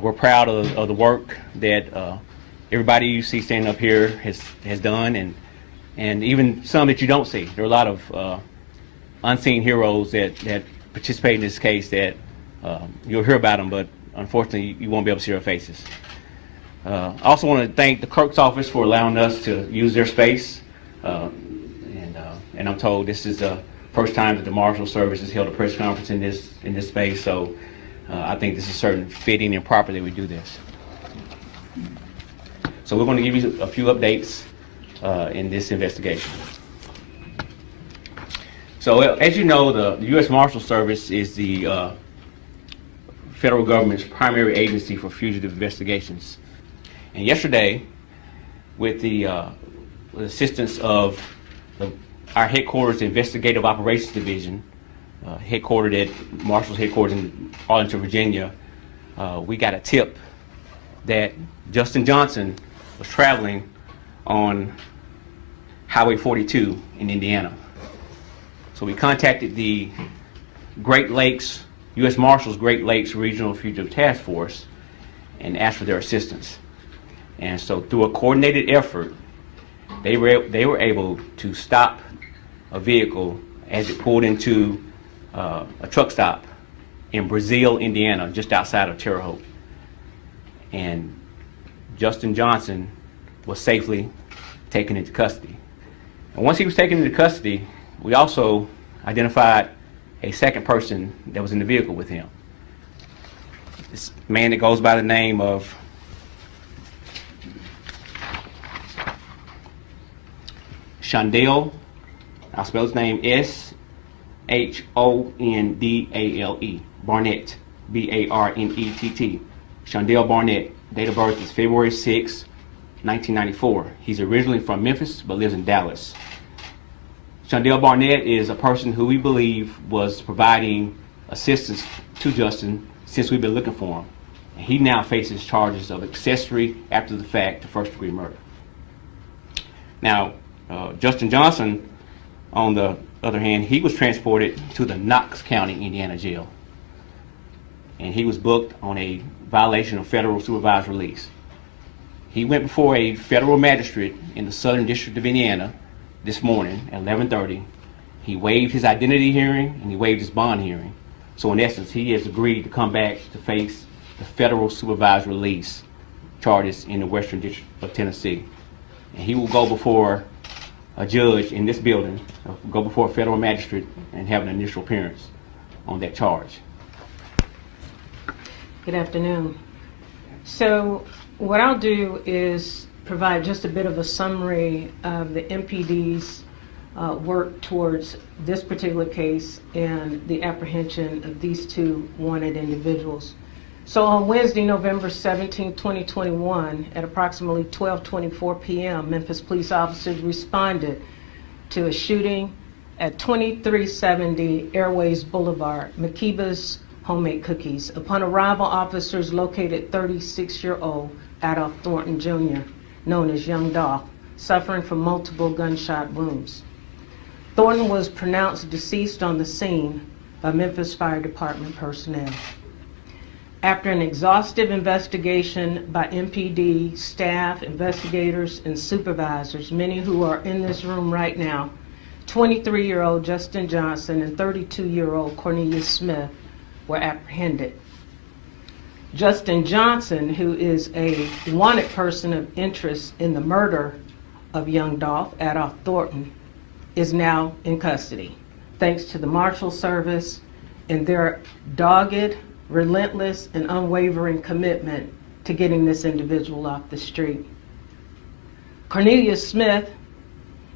We're proud of the work that everybody you see standing up here has done, and even some that you don't see. There are a lot of unseen heroes that participate in this case that you'll hear about them, but unfortunately you won't be able to see their faces. I also want to thank the clerk's office for allowing us to use their space, and I'm told this is the first time that the Marshal Service has held a press conference in this space, so I think this is certainly fitting and proper that we do this. So we're going to give you a few updates in this investigation. So as you know, the U.S. Marshal Service is the federal government's primary agency for fugitive investigations. And yesterday, with the assistance of our headquarters Investigative Operations Division, headquartered at Marshall's headquarters in Arlington, Virginia, we got a tip that Justin Johnson was traveling on Highway 42 in Indiana. So we contacted the Great Lakes, U.S. Marshals Great Lakes Regional Fugitive Task Force and asked for their assistance. And so through a coordinated effort, they were able to stop a vehicle as it pulled into a truck stop in Brazil, Indiana, just outside of Terre Haute. And Justin Johnson was safely taken into custody. And once he was taken into custody, we also identified a second person that was in the vehicle with him. This man that goes by the name of Shondale, I'll spell his name S-H-O-N-D-A-L-E, Barnett, B-A-R-N-E-T-T. Shondale Barnett, date of birth is February 6, 1994. He's originally from Memphis but lives in Dallas. Shondale Barnett is a person who we believe was providing assistance to Justin since we've been looking for him. And he now faces charges of accessory after the fact to first-degree murder. Now, Justin Johnson, on the other hand, he was transported to the Knox County, Indiana jail. And he was booked on a violation of federal supervised release. He went before a federal magistrate in the Southern District of Indiana this morning at 11:30. He waived his identity hearing and he waived his bond hearing. So in essence, he has agreed to come back to face the federal supervised release charges in the Western District of Tennessee. And he will go before a judge in this building, go before a federal magistrate and have an initial appearance on that charge. Good afternoon. So what I'll do is provide just a bit of a summary of the MPD's work towards this particular case and the apprehension of these two wanted individuals. So on Wednesday, November 17, 2021, at approximately 12:24 p.m., Memphis police officers responded to a shooting at 2370 Airways Boulevard, Makiba's Homemade Cookies. Upon arrival, officers located 36-year-old Adolph Thornton Jr., known as Young Dolph, suffering from multiple gunshot wounds. Thornton was pronounced deceased on the scene by Memphis Fire Department personnel. After an exhaustive investigation by MPD staff, investigators, and supervisors, many who are in this room right now, 23-year-old Justin Johnson and 32-year-old Cornelius Smith were apprehended. Justin Johnson, who is a wanted person of interest in the murder of young Dolph, Adolph Thornton, is now in custody, thanks to the Marshal Service and their dogged, relentless, and unwavering commitment to getting this individual off the street. Cornelius Smith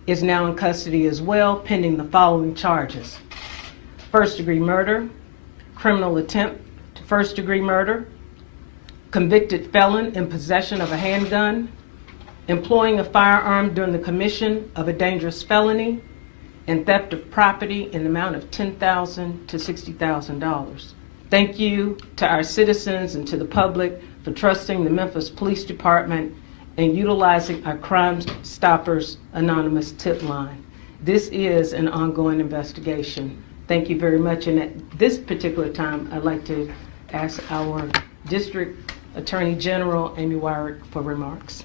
is now in custody as well, pending the following charges: first-degree murder, criminal attempt to first-degree murder, convicted felon in possession of a handgun, employing a firearm during the commission of a dangerous felony, and theft of property in the amount of $10,000 to $60,000. Thank you to our citizens and to the public for trusting the Memphis Police Department and utilizing our Crime Stoppers Anonymous tip line. This is an ongoing investigation. Thank you very much. And at this particular time, I'd like to ask our District Attorney General Amy Wyrick for remarks.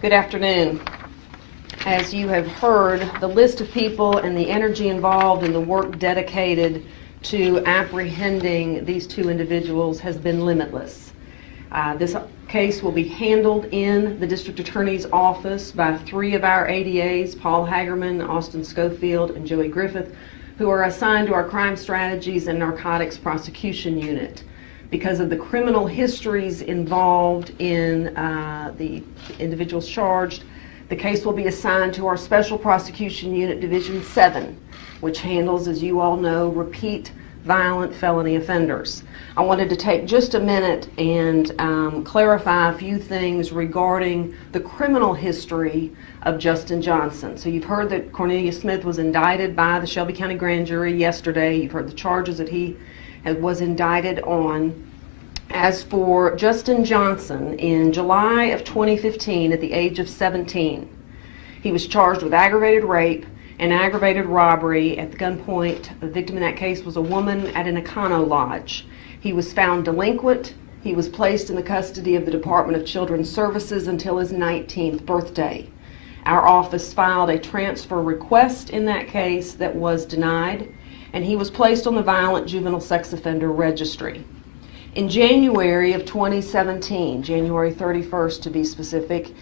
Good afternoon. As you have heard, the list of people and the energy involved in the work dedicated to apprehending these two individuals has been limitless. This case will be handled in the District Attorney's Office by 3 of our ADAs, Paul Hagerman, Austin Schofield, and Joey Griffith, who are assigned to our Crime Strategies and Narcotics Prosecution Unit. Because of the criminal histories involved in the individuals charged, the case will be assigned to our Special Prosecution Unit Division 7, which handles, as you all know, repeat violent felony offenders. I wanted to take just a minute and clarify a few things regarding the criminal history of Justin Johnson. So you've heard that Cornelius Smith was indicted by the Shelby County Grand Jury yesterday. You've heard the charges that he was indicted on. As for Justin Johnson, in July of 2015, at the age of 17, he was charged with aggravated rape and aggravated robbery. At the gunpoint, the victim in that case was a woman at an Econo Lodge. He was found delinquent. He was placed in the custody of the Department of Children's Services until his 19th birthday. Our office filed a transfer request in that case that was denied, and he was placed on the Violent Juvenile Sex Offender Registry. In January of 2017, January 31st to be specific,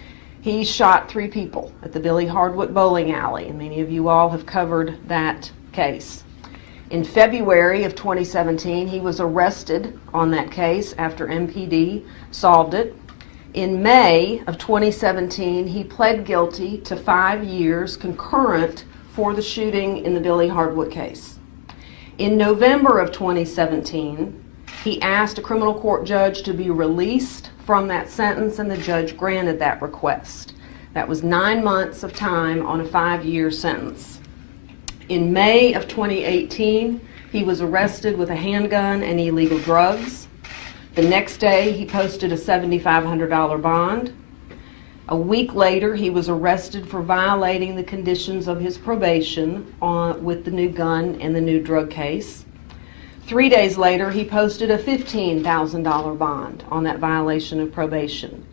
he shot 3 people at the Billy Hardwick Bowling Alley, and many of you all have covered that case. In February of 2017, he was arrested on that case after MPD solved it. In May of 2017, he pled guilty to 5 years concurrent for the shooting in the Billy Hardwick case. In November of 2017, he asked a criminal court judge to be released from that sentence, and the judge granted that request. That was 9 months of time on a 5-year sentence. In May of 2018, he was arrested with a handgun and illegal drugs. The next day, he posted a $7,500 bond. A week later, he was arrested for violating the conditions of his probation with the new gun and the new drug case. 3 days later, he posted a $15,000 bond on that violation of probation.